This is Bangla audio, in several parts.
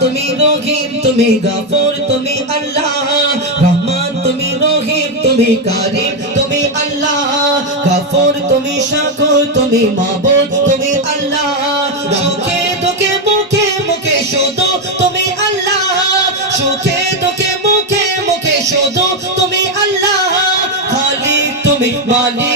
তুমি রহিম তুমি গাফর, তুমি আল্লাহ। রহমান, তুমি রহিম তুমি কারিম, তুমি আল্লাহ। গাফর, তুমি শাকুর তুমি মাবুদ, তুমি আল্লাহ। সুখে দুঃখে মুখে মুখে শুধু তুমি আল্লাহ। সুখে মুখে মুখে শুধু তুমি আল্লাহ। খালিক তুমি মালিক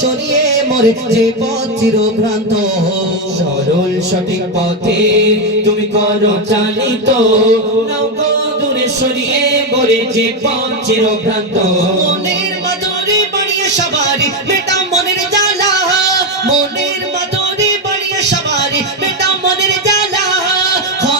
সরিয়ে মরে যে পথ চিরভ্রান্ত সরল সঠিক পথে তুমি করো চালিত। নৌকো দূরে সরিয়ে মরে যে পথ চিরভ্রান্ত মনের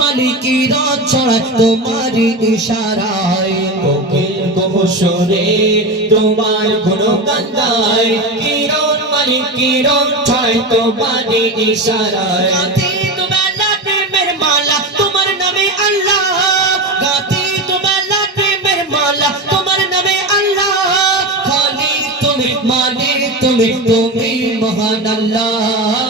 মালিকির ছড়া তোমার ইশারায়, কোকিল কোহসরে তোমার গুণ কান্দায় কিরণ মালিকিরণ ছড়ায় তোমারি ইশারায় তুমি তুমি মহান আল্লাহ।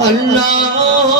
আল্লাহ